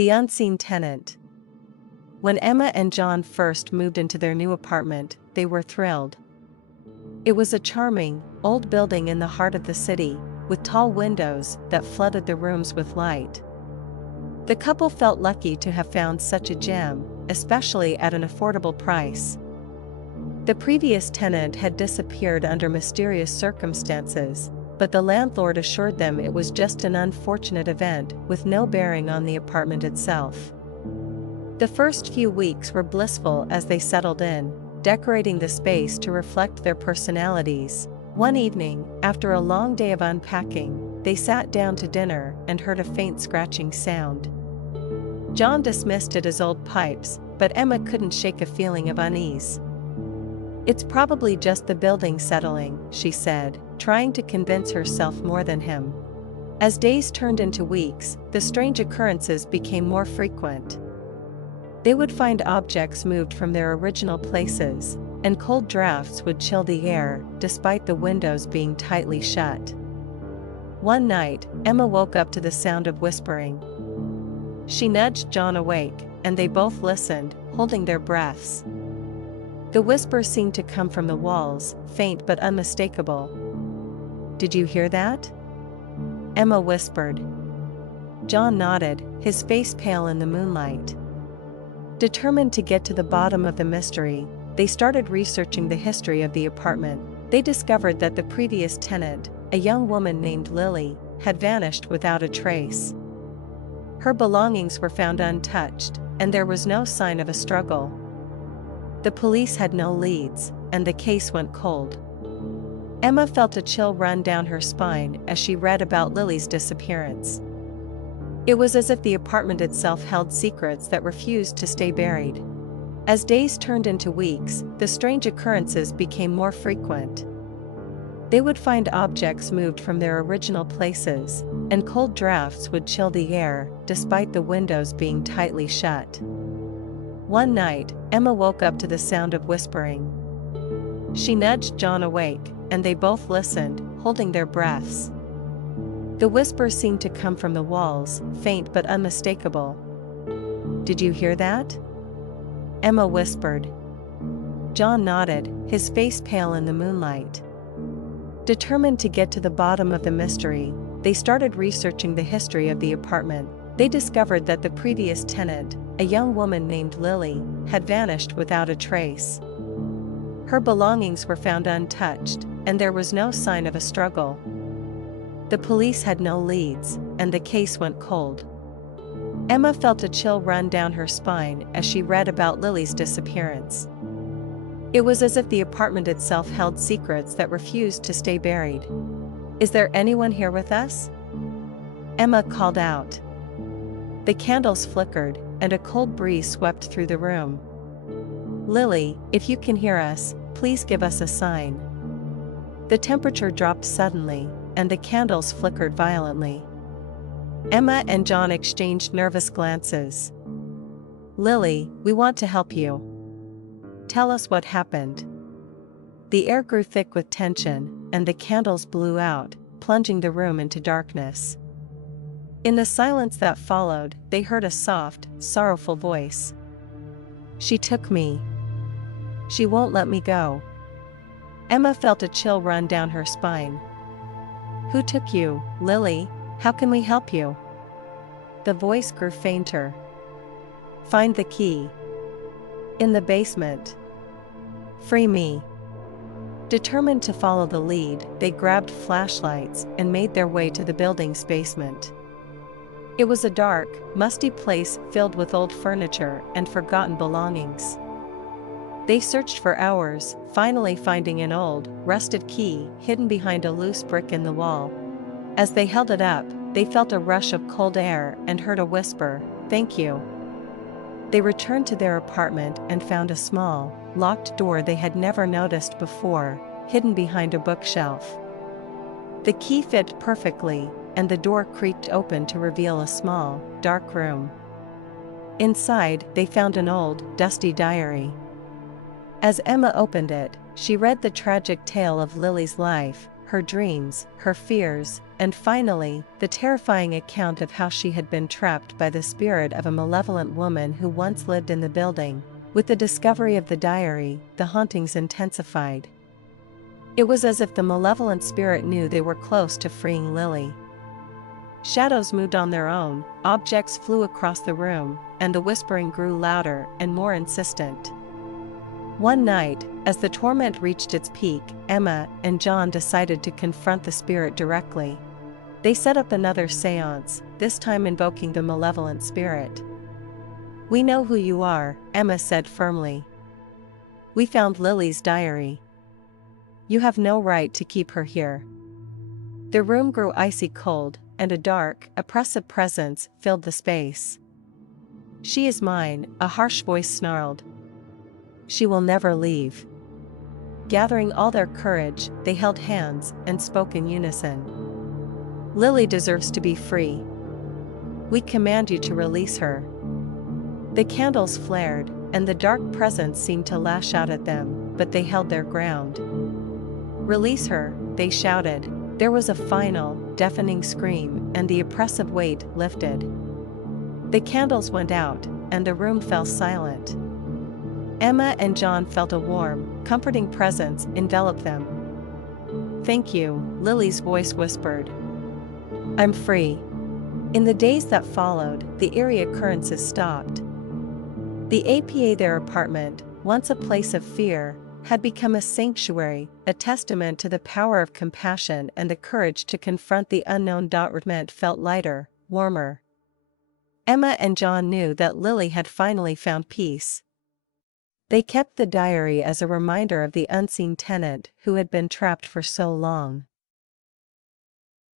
The Unseen Tenant. When Emma and John first moved into their new apartment, they were thrilled. It was a charming, old building in the heart of the city, with tall windows that flooded the rooms with light. The couple felt lucky to have found such a gem, especially at an affordable price. The previous tenant had disappeared under mysterious circumstances, but the landlord assured them it was just an unfortunate event with no bearing on the apartment itself. The first few weeks were blissful as they settled in, decorating the space to reflect their personalities. One evening, after a long day of unpacking, they sat down to dinner and heard a faint scratching sound. John dismissed it as old pipes, but Emma couldn't shake a feeling of unease. "It's probably just the building settling," she said, trying to convince herself more than him. As days turned into weeks, the strange occurrences became more frequent. They would find objects moved from their original places, and cold drafts would chill the air, despite the windows being tightly shut. One night, Emma woke up to the sound of whispering. She nudged John awake, and they both listened, holding their breaths. The whisper seemed to come from the walls, faint but unmistakable. "Did you hear that?" Emma whispered. John nodded, his face pale in the moonlight. Determined to get to the bottom of the mystery, they started researching the history of the apartment. They discovered that the previous tenant, a young woman named Lily, had vanished without a trace. Her belongings were found untouched, and there was no sign of a struggle. The police had no leads, and the case went cold. Emma felt a chill run down her spine as she read about Lily's disappearance. It was as if the apartment itself held secrets that refused to stay buried. As days turned into weeks, the strange occurrences became more frequent. They would find objects moved from their original places, and cold drafts would chill the air, despite the windows being tightly shut. One night, Emma woke up to the sound of whispering. She nudged John awake, and they both listened, holding their breaths. The whisper seemed to come from the walls, faint but unmistakable. "Did you hear that?" Emma whispered. John nodded, his face pale in the moonlight. Determined to get to the bottom of the mystery, they started researching the history of the apartment. They discovered that the previous tenant, a young woman named Lily, had vanished without a trace. Her belongings were found untouched, and there was no sign of a struggle. The police had no leads, and the case went cold. Emma felt a chill run down her spine as she read about Lily's disappearance. It was as if the apartment itself held secrets that refused to stay buried. "Is there anyone here with us?" Emma called out. The candles flickered, and a cold breeze swept through the room. "Lily, if you can hear us, please give us a sign." The temperature dropped suddenly, and the candles flickered violently. Emma and John exchanged nervous glances. "Lily, we want to help you. Tell us what happened." The air grew thick with tension, and the candles blew out, plunging the room into darkness. In the silence that followed, they heard a soft, sorrowful voice. "She took me. She won't let me go." Emma felt a chill run down her spine. "Who took you, Lily? How can we help you?" The voice grew fainter. "Find the key. In the basement. Free me." Determined to follow the lead, they grabbed flashlights and made their way to the building's basement. It was a dark, musty place filled with old furniture and forgotten belongings. They searched for hours, finally finding an old, rusted key hidden behind a loose brick in the wall. As they held it up, they felt a rush of cold air and heard a whisper, "Thank you." They returned to their apartment and found a small, locked door they had never noticed before, hidden behind a bookshelf. The key fit perfectly, and the door creaked open to reveal a small, dark room. Inside, they found an old, dusty diary. As Emma opened it, she read the tragic tale of Lily's life, her dreams, her fears, and finally, the terrifying account of how she had been trapped by the spirit of a malevolent woman who once lived in the building. With the discovery of the diary, the hauntings intensified. It was as if the malevolent spirit knew they were close to freeing Lily. Shadows moved on their own, objects flew across the room, and the whispering grew louder and more insistent. One night, as the torment reached its peak, Emma and John decided to confront the spirit directly. They set up another seance, this time invoking the malevolent spirit. "We know who you are," Emma said firmly. "We found Lily's diary. You have no right to keep her here." The room grew icy cold, and a dark, oppressive presence filled the space. "She is mine," a harsh voice snarled. "She will never leave." Gathering all their courage, they held hands and spoke in unison. "Lily deserves to be free. We command you to release her." The candles flared, and the dark presence seemed to lash out at them, but they held their ground. "Release her," they shouted. There was a final, deafening scream, and the oppressive weight lifted. The candles went out, and the room fell silent. Emma and John felt a warm, comforting presence envelop them. "Thank you," Lily's voice whispered. "I'm free." In the days that followed, the eerie occurrences stopped. The APA, their apartment, once a place of fear, had become a sanctuary, a testament to the power of compassion and the courage to confront the unknown. Room felt lighter, warmer. Emma and John knew that Lily had finally found peace. They kept the diary as a reminder of the unseen tenant who had been trapped for so long.